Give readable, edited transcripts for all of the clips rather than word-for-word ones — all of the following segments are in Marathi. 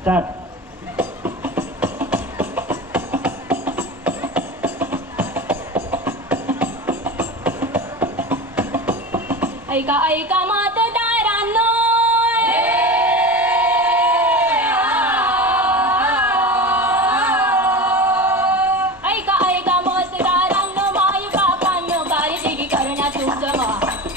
स्टार्ट. ऐका ऐका मतदारांनो, ऐका ऐका मतदारांनो, माय बापांनो काळजी करण्यात तुमचं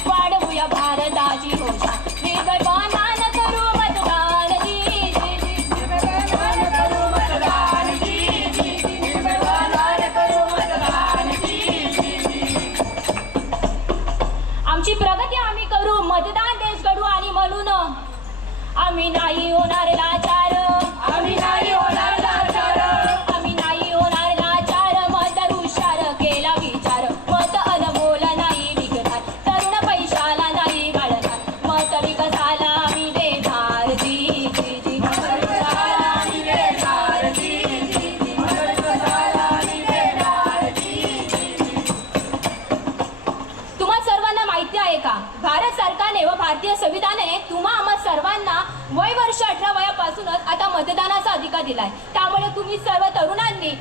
वाढवूया भारताची घोषा. निर्भयपणान करू मतदान जी जी जी, निर्भयपणान करू मतदान जी जी जी, निर्भयपणान करू मतदान जी जी जी. आमची प्रगती आम्ही करू, मतदान देश घडवू आणि म्हणून आम्ही नाही होणार लाचार, आम्ही नाही होणार लाचार, आम्ही नाही होणार लाचार. मत हुशार केला विचार, मत अनमोल नाही विकणार, तरुण पैशाला नाही गाळणार, मत विकासाला आम्ही देणार जी जी जी, मत विकासाला आम्ही देणार जी जी जी, मत विकासाला आम्ही देणार जी जी जी. तुम्हा सर्वांना माहिती आहे का, भारत सरकारने व भारतीय संविधानाने तुम्हा आम्हा सर्वांना वय वर्ष 18 वयापासूनच आता मतदानाचा अधिकार दिलाय. त्यामुळे तुम्ही सर्व तरुणांनी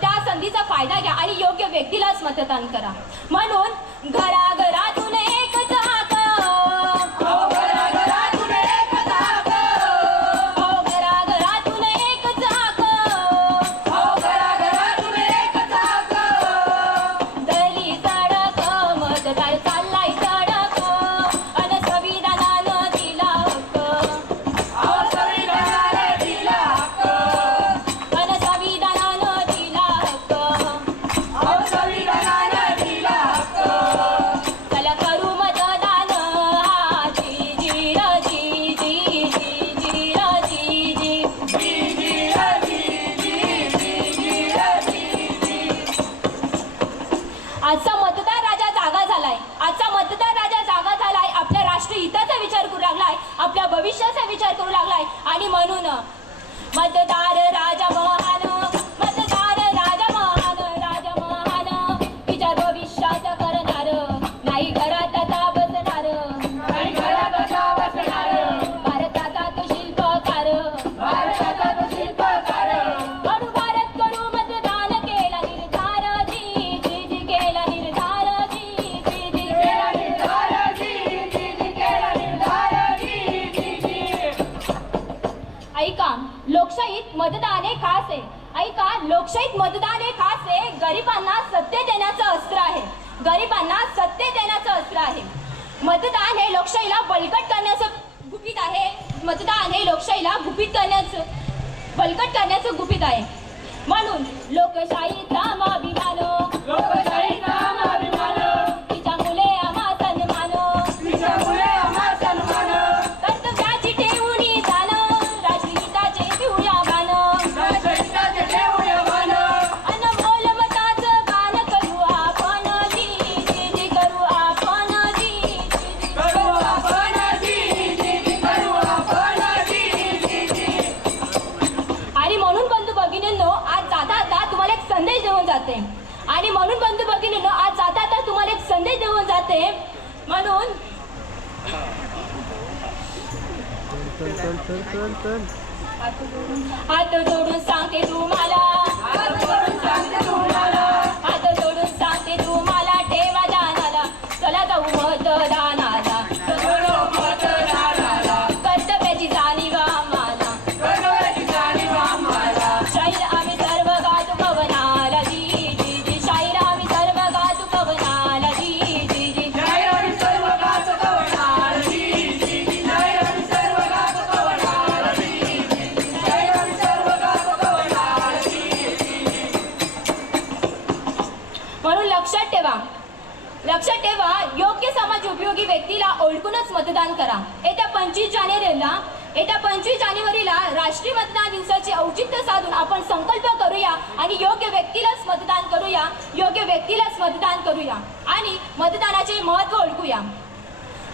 त्या संधीचा फायदा घ्या आणि योग्य व्यक्तीलाच मतदान करा. म्हणून घराघरातून एकच हाक, घराघरातून एकच हाक, घराघरातून एकच हाक, घराघरातून एकच हाक. दली सडक मतदार चाललाय सडक, अन संविधानानं दिला हक्क, संविधानानं दिला हक्क, अन संविधानानं दिला हक्क, संविधानानं दिला हक्क. चला करू मतदान, हा जी जी र जी जी जी जी र जी जी जी जी र जी जी जी जी र जी जी. आजचा मतदार राजा जागा झालाय, आजचा मतदार राजा जागा झालाय, आपल्या राष्ट्रीय हिताचा विचार करू लागलाय, आपल्या भविष्याचा विचार करू लागलाय. आणि म्हणून मतदार राजा महान, मतदार राजा महान, राजा महान, विचार भविष्यात करणार, नाही घरात आता बसणार, नाही घरात आता बसणार, भारताचा तो शिल्पकार, भारताचा तो शिल्पकार. करू भारत करू मतदान, केला निर्धार जी जी जी, केला निर्धार जी जी जी, केला निर्धार जी जी जी, केला निर्धार जी जी जी. ऐका, लोकशाहीत मतदान हे खास आहे. ऐका, लोकशाहीत मतदान हे खास आहे. गरिबांना सत्य देण्याचं अस्त्र आहे, गरिबांना सत्य देण्याचं अस्त्र आहे. मतदान हे लोकशाहीला बळकट करण्याचं गुपित आहे, मतदान हे लोकशाहीला बळकट करण्याचं गुपित आहे. म्हणून लोकशाहीचा अभिमान, लोकशाहीचा अभिमान, तिच्या मुले आम्हा सन्मान, तिच्या मुले आम्हा सन्मान. कर्तव्याची ठेवणी जाण, राष्ट्रहिताचे पिवळ्या बाण, राष्ट्रहिताचे पिवळ्या बाण. अनमोल मताचं गान करू आपण जी जी जी, करू आपण जी जी जी, करू आपण जी जी जी, करू आपण जी जी जी. आणि म्हणून बंधू भगिनींनो, आज जाता जाता तुम्हाला एक संदेश देऊन जाते. आणि म्हणून बंधू भगिनींनो, आज जाता जाता तुम्हाला एक संदेश देऊन जाते. म्हणून हात जोडून सांगते तुम्हाला, हात जोडून सांगते तुम्हाला, हात जोडून सांगते तुम्हाला, ठेवा दानाला, चला जाऊ मतदानाला, चलो मतदानाला. कर्तव्याची जाणीव आम्हाला, कर्तव्याची जाणीव आम्हाला. शाहीर आम्ही सर्व गातो पवनाला जी जी जी, शाहीर आम्ही सर्व गातो पवनाला जी जी जी, शाहीर आम्ही सर्व गातो पवनाला जी जी जी, शाहीर आम्ही सर्व गातो पवनाला जी जी जी, शाहीर आम्ही सर्व गातो पवनाला जी जी जी. म्हणून लक्षात ठेवा, योग्य समाज उपयोगी व्यक्तीला ओळखूनच मतदान करा. येत्या 25 जानेवारीला राष्ट्रीय मतदान दिवसाचे औचित्य साधून आपण संकल्प करूया आणि योग्य व्यक्तीलाच मतदान करूया, योग्य व्यक्तीलाच मतदान करूया आणि मतदानाचे महत्त्व ओळखूया.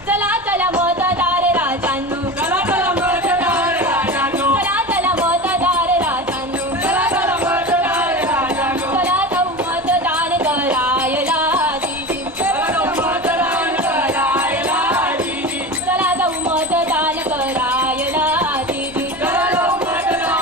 चला चला मतदार राजांनो, चला चला मतदार राजांनो, चला चला मतदार राजांनो, चला चला मतदार राजांनो. चला जाऊ मतदान करायला जी जी, चला जाऊ मतदान करायला जी जी, चला जाऊ मतदान करायला जी जी, चला जाऊ मतदान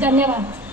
धन्यवाद.